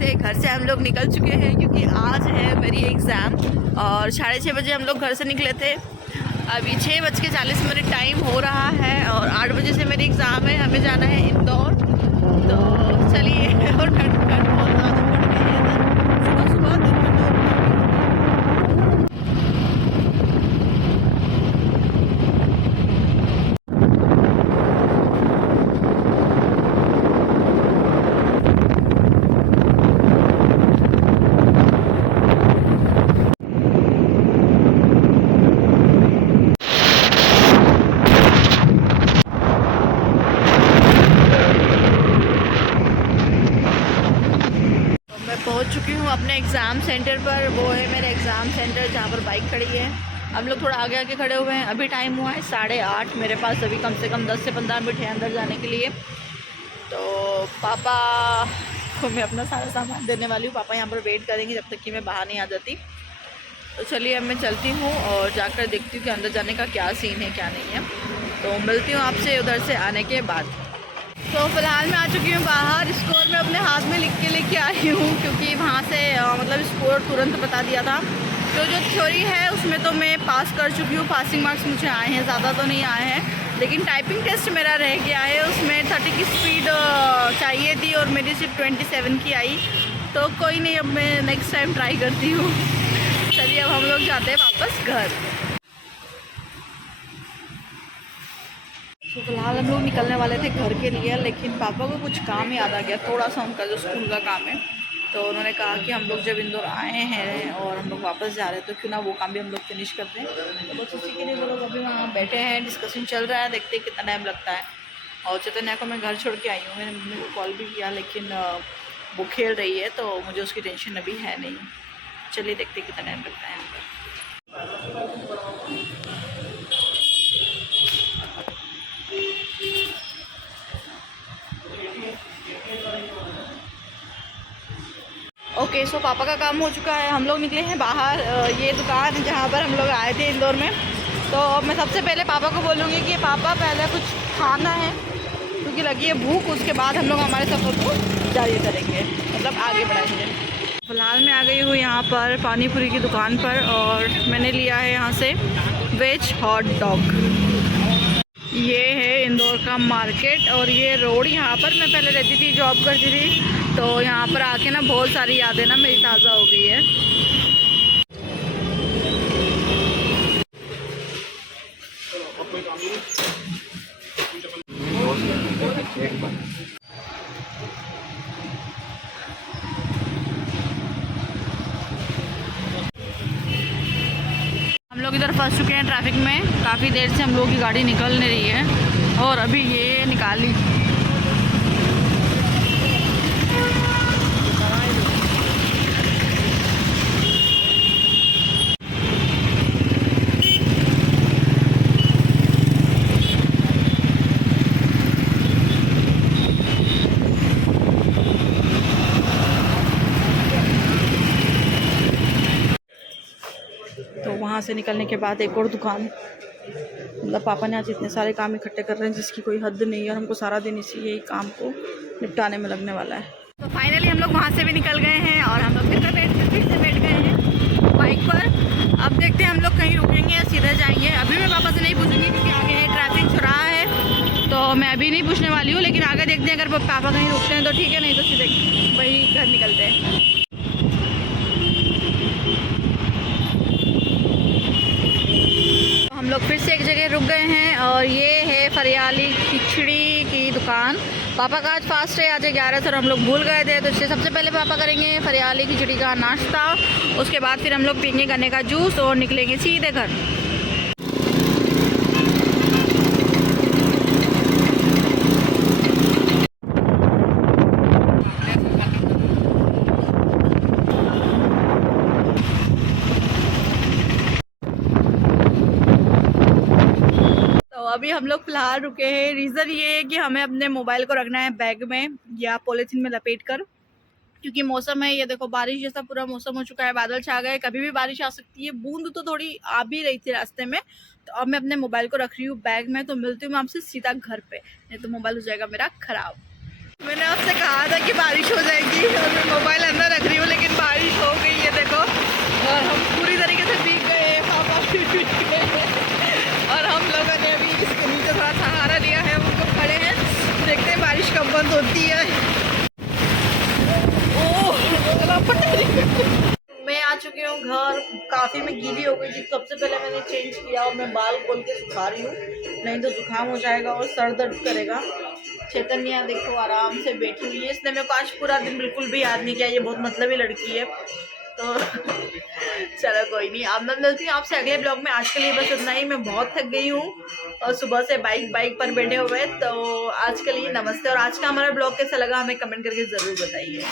देखते घर से हम लोग निकल चुके हैं क्योंकि आज है मेरी एग्ज़ाम और 6:30 बजे हम लोग घर से निकले थे। अभी 6:40 टाइम हो रहा है और 8 बजे से मेरी एग्ज़ाम है। हमें जाना है इंदौर। तो चलिए और ठंड बहुत ज़्यादा पड़ गई है इधर सुबह सुबह दिन में तो। पहुंच चुकी हूँ अपने एग्ज़ाम सेंटर पर। वो है मेरा एग्ज़ाम सेंटर जहाँ पर बाइक खड़ी है। हम लोग थोड़ा आगे आगे खड़े हुए हैं। अभी टाइम हुआ है 8:30। मेरे पास अभी कम से कम 10 से 15 मिनट है अंदर जाने के लिए। तो पापा को मैं अपना सारा सामान देने वाली हूँ। पापा यहाँ पर वेट करेंगे जब तक कि मैं बाहर नहीं आ जाती। तो चलिए अब मैं चलती हूँ और जाकर देखती हूँ कि अंदर जाने का क्या सीन है क्या नहीं है। तो मिलती हूँ आपसे उधर से आने के बाद। तो फ़िलहाल मैं आ चुकी हूँ बाहर। स्कोर में अपने हाथ में लिख के लेके आई हूँ क्योंकि वहाँ से मतलब स्कोर तुरंत बता दिया था। तो जो थ्योरी है उसमें तो मैं पास कर चुकी हूँ। पासिंग मार्क्स मुझे आए हैं, ज़्यादा तो नहीं आए हैं। लेकिन टाइपिंग टेस्ट मेरा रह गया है। उसमें 30 की स्पीड चाहिए थी और मेरी सिर्फ 27 की आई। तो कोई नहीं, अब मैं नेक्स्ट टाइम ट्राई करती हूँ। चलिए अब हम लोग जाते हैं वापस घर। तो फिलहाल हम लोग निकलने वाले थे घर के लिए, लेकिन पापा को कुछ काम याद आ गया, थोड़ा सा उनका जो स्कूल का काम है। तो उन्होंने कहा कि हम लोग जब इंदौर आए हैं और हम लोग वापस जा रहे हैं तो क्यों ना वो काम भी हम लोग फिनिश करते हैं। तो बस उसी के लिए वो लोग अभी वहाँ बैठे हैं, डिस्कशन चल रहा है, देखते हैं कितना टाइम लगता है। और चैतन्या को मैं घर छोड़ के आई हूँ। मैंने मम्मी को कॉल भी किया लेकिन वो खेल रही है तो मुझे उसकी टेंशन अभी है नहीं। चलिए देखते कितना टाइम लगता है यहाँ पर। ओके सो पापा का काम हो चुका है। हम लोग निकले हैं बाहर। ये दुकान है जहाँ पर हम लोग आए थे इंदौर में। तो मैं सबसे पहले पापा को बोलूँगी कि पापा पहले कुछ खाना है क्योंकि लगी है भूख। उसके बाद हम लोग हमारे सफ़र को जारी करेंगे, मतलब आगे बढ़ाएंगे। फ़िलहाल मैं आ गई हूँ यहाँ पर पानी पूरी की दुकान पर और मैंने लिया है यहाँ से वेज हॉट डॉग। ये है इंदौर का मार्केट और ये रोड यहाँ पर मैं पहले रहती थी, जॉब करती थी। तो यहाँ पर आके ना बहुत सारी यादें ना मेरी ताज़ा हो गई है। हम लोग इधर फंस चुके हैं ट्रैफिक में। काफ़ी देर से हम लोगों की गाड़ी निकल नहीं रही है और अभी ये निकाली। तो वहाँ से निकलने के बाद एक और दुकान, मतलब पापा ने आज इतने सारे काम इकट्ठे कर रहे हैं जिसकी कोई हद नहीं है और हमको सारा दिन इसी यही काम को निपटाने में लगने वाला है। तो फाइनली हम लोग वहाँ से भी निकल गए हैं और हम लोग फिर से बैठ गए हैं बाइक पर। अब देखते हैं हम लोग कहीं रुकेंगे या सीधे जाएंगे। अभी मैं पापा से नहीं पूछूंगी क्योंकि आगे है ट्रैफिक चौराहा है, तो मैं अभी नहीं पूछने वाली हूँ। लेकिन आगे देखते हैं, अगर पापा कहीं रुकते हैं तो ठीक है, नहीं तो सीधे वही घर निकलते हैं। हम लोग फिर से एक जगह रुक गए हैं और ये है फरियाली खिचड़ी की दुकान। पापा का आज फास्ट है, आज 11 और हम लोग भूल गए थे। तो इससे सबसे पहले पापा करेंगे फरियाली खिचड़ी का नाश्ता। उसके बाद फिर हम लोग पीएंगे गन्ने का जूस और निकलेंगे सीधे घर। अभी हम लोग फ़िलहाल रुके हैं। रीज़न ये है कि हमें अपने मोबाइल को रखना है बैग में या पॉलीथीन में लपेट कर, क्योंकि मौसम है, ये देखो बारिश जैसा पूरा मौसम हो चुका है, बादल छा गए, कभी भी बारिश आ सकती है। बूंद तो थोड़ी आ भी रही थी रास्ते में। तो अब मैं अपने मोबाइल को रख रही हूँ बैग में। तो मिलती हूँ मैं आपसे सीधा घर पे, नहीं तो मोबाइल हो जाएगा मेरा ख़राब। मैंने आपसे कहा था कि बारिश हो जाएगी और मैं मोबाइल अंदर रख रही हूँ, लेकिन बारिश हो गई है देखो। और हम पूरी तरीके से भीग गए, पापा भी भीग गए। और हम लोगों ने अभी इसके नीचे थोड़ा सहारा लिया है, वो लोग खड़े हैं, देखते हैं बारिश कब बंद होती है। मैं आ चुकी हूँ घर, काफ़ी मैं गीली हो गई थी। सबसे पहले मैंने चेंज किया और मैं बाल खोल के सुखा रही हूँ, नहीं तो जुकाम हो जाएगा और सर दर्द करेगा। चैतन्या देखो आराम से बैठी हुई है, इसने मेरे को आज पूरा दिन बिल्कुल भी याद नहीं किया, ये बहुत मतलबी लड़की है। तो चलो कोई नहीं, अब मैं मिलती हूँ आपसे अगले ब्लॉग में। आज के लिए बस इतना ही, मैं बहुत थक गई हूँ और सुबह से बाइक पर बैठे हुए। तो आज के लिए नमस्ते, और आज का हमारा ब्लॉग कैसा लगा हमें कमेंट करके ज़रूर बताइए।